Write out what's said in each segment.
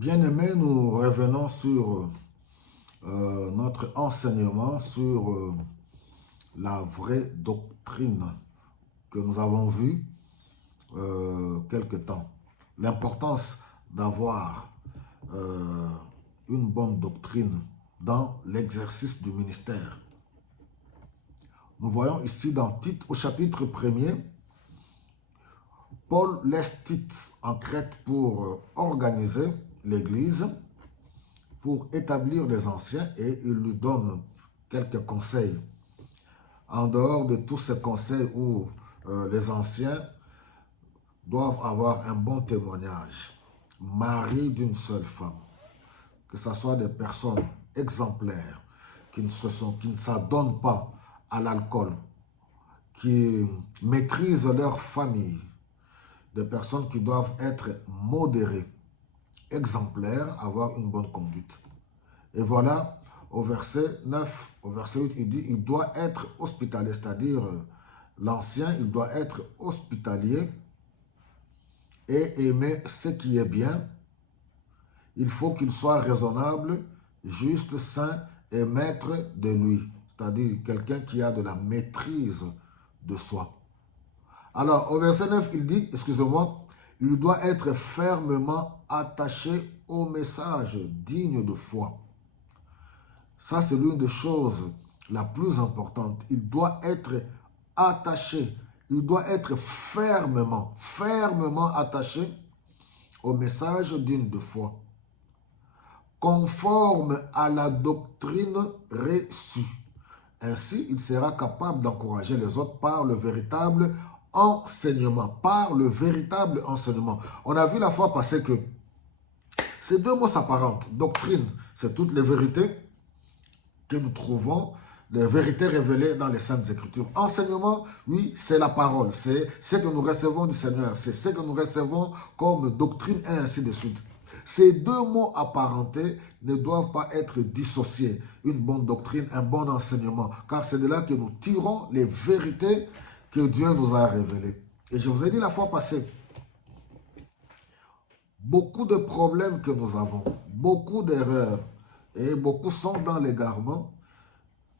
Bien-aimés, nous revenons sur notre enseignement sur la vraie doctrine que nous avons vue quelque temps. L'importance d'avoir euh, une bonne doctrine dans l'exercice du ministère. Nous voyons ici dans Tite, au chapitre 1er, Paul laisse Tite en Crète pour organiser l'Église, pour établir les anciens, et il lui donne quelques conseils. En dehors de tous ces conseils où les anciens doivent avoir un bon témoignage, mari d'une seule femme, que ce soit des personnes exemplaires, qui ne s'adonnent pas à l'alcool, qui maîtrisent leur famille, des personnes qui doivent être modérées, exemplaires, avoir une bonne conduite. Et voilà, au verset 9, au verset 8, il dit, il doit être hospitalier, c'est-à-dire l'ancien, il doit être hospitalier et aimer ce qui est bien. Il faut qu'il soit raisonnable, juste, saint et maître de lui, c'est-à-dire quelqu'un qui a de la maîtrise de soi. Alors, au verset 9, il dit, excusez-moi, il doit être fermement attaché au message digne de foi. Ça, c'est l'une des choses la plus importante. Il doit être attaché, il doit être fermement attaché au message digne de foi, conforme à la doctrine reçue. Ainsi, il sera capable d'encourager les autres par le véritable enseignement. Par le véritable enseignement. On a vu la fois passée que ces deux mots s'apparentent. Doctrine, c'est toutes les vérités que nous trouvons, les vérités révélées dans les Saintes Écritures. Enseignement, oui, c'est la parole. C'est ce que nous recevons du Seigneur. C'est ce que nous recevons comme doctrine et ainsi de suite. Ces deux mots apparentés ne doivent pas être dissociés. Une bonne doctrine, un bon enseignement. Car c'est de là que nous tirons les vérités que Dieu nous a révélées. Et je vous ai dit la fois passée, beaucoup de problèmes que nous avons, beaucoup d'erreurs, et beaucoup sont dans l'égarement,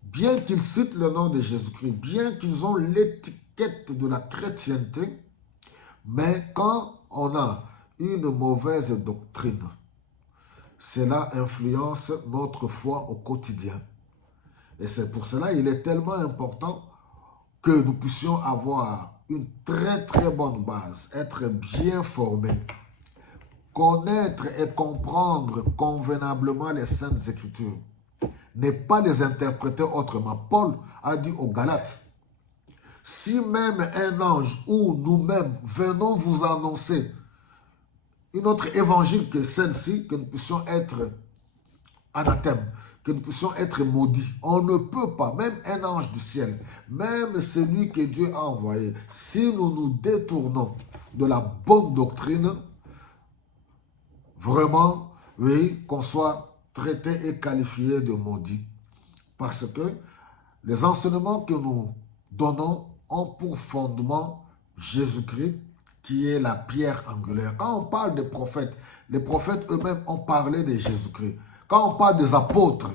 bien qu'ils citent le nom de Jésus-Christ, bien qu'ils ont l'étiquette de la chrétienté, mais quand on a une mauvaise doctrine, cela influence notre foi au quotidien. Et c'est pour cela qu'il est tellement important que nous puissions avoir une très bonne base, être bien formés, connaître et comprendre convenablement les Saintes Écritures, ne pas les interpréter autrement. Paul a dit aux Galates, si même un ange ou nous-mêmes venons vous annoncer une autre évangile que celle-ci, que nous puissions être anathèmes, que nous puissions être maudits. On ne peut pas, même un ange du ciel, même celui que Dieu a envoyé, si nous nous détournons de la bonne doctrine, vraiment, oui, qu'on soit traité et qualifié de maudit. Parce que les enseignements que nous donnons ont pour fondement Jésus-Christ, qui est la pierre angulaire. Quand on parle des prophètes, les prophètes eux-mêmes ont parlé de Jésus-Christ. Quand on parle des apôtres,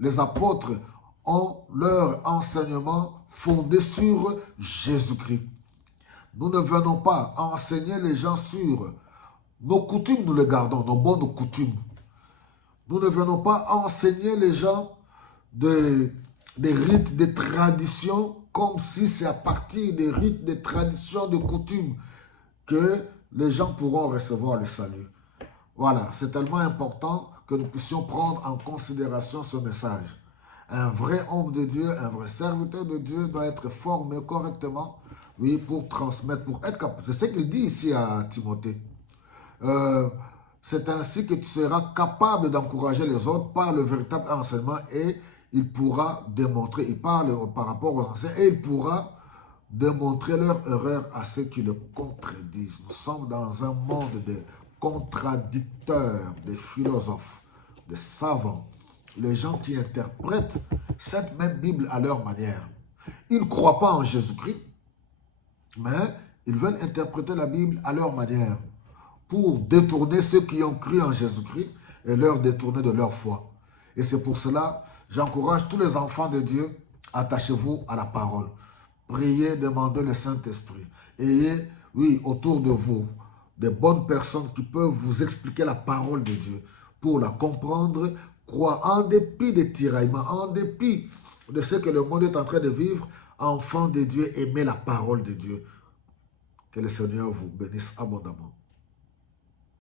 les apôtres ont leur enseignement fondé sur Jésus-Christ. Nous ne venons pas enseigner les gens sur nos coutumes, nous les gardons, nos bonnes coutumes. Nous ne venons pas enseigner les gens des rites, des traditions, comme si c'est à partir des rites, des traditions, des coutumes que les gens pourront recevoir le salut. Voilà, c'est tellement important que nous puissions prendre en considération ce message. Un vrai homme de Dieu, un vrai serviteur de Dieu doit être formé correctement, oui, pour transmettre, pour être capable. C'est ce qu'il dit ici à Timothée. C'est ainsi que tu seras capable d'encourager les autres par le véritable enseignement et il pourra démontrer, il parle par rapport aux anciens, et il pourra démontrer leur erreur à ceux qui le contredisent. Nous sommes dans un monde de contradicteurs, des philosophes, des savants, les gens qui interprètent cette même Bible à leur manière. Ils ne croient pas en Jésus-Christ, mais ils veulent interpréter la Bible à leur manière. pour détourner ceux qui ont cru en Jésus-Christ et leur détourner de leur foi. Et c'est pour cela, j'encourage tous les enfants de Dieu, attachez-vous à la parole. Priez, demandez le Saint-Esprit. Ayez, oui, autour de vous, des bonnes personnes qui peuvent vous expliquer la parole de Dieu pour la comprendre, croire en dépit des tiraillements, en dépit de ce que le monde est en train de vivre, enfants de Dieu, aimez la parole de Dieu. Que le Seigneur vous bénisse abondamment.